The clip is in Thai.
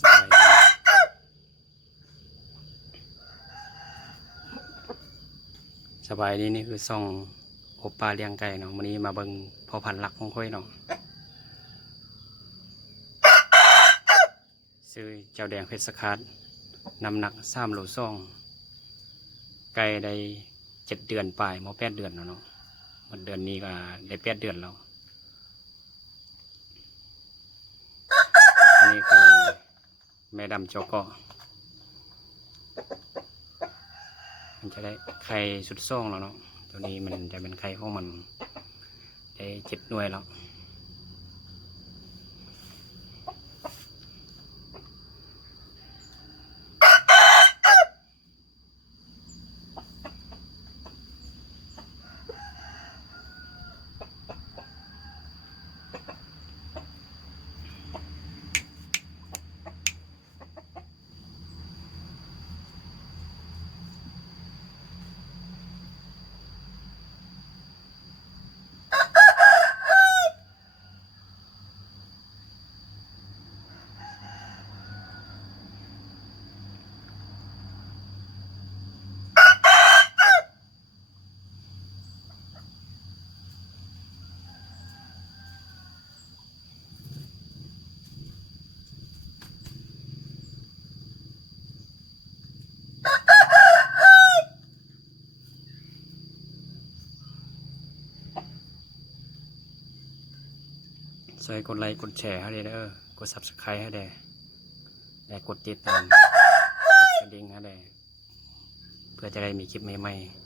สบายดีสบายดีนี่คือซ่องโอปปลาเลี้ยงไก่เนาะวันนี้มาเบิ่งพอพันหลักของค่อยเนาะซื้อเจ้าแดงเพชรสคัดน้ำหนักสามโลซ่อง ไก่ได้เจ็ดเดือนปลายมาแปดเดือนแล้วเนาะวันเดือนนี้ก็ได้แปดเดือนแล้ว อันนี้คือ แม่ดำเจอกเกาะมันจะได้ไข่สุดซ่องแล้วเนาะตัวนี้มันจะเป็นไข่ของมัน ได้เจ็ดหน่วยแล้ว ช่วยกดไลค์กดแชร์ให้ได้เด้อกด subscribe ให้ได้และกดติดตามกดกระดิ่งให้ได้เพื่อจะได้มีคลิปใหม่ๆ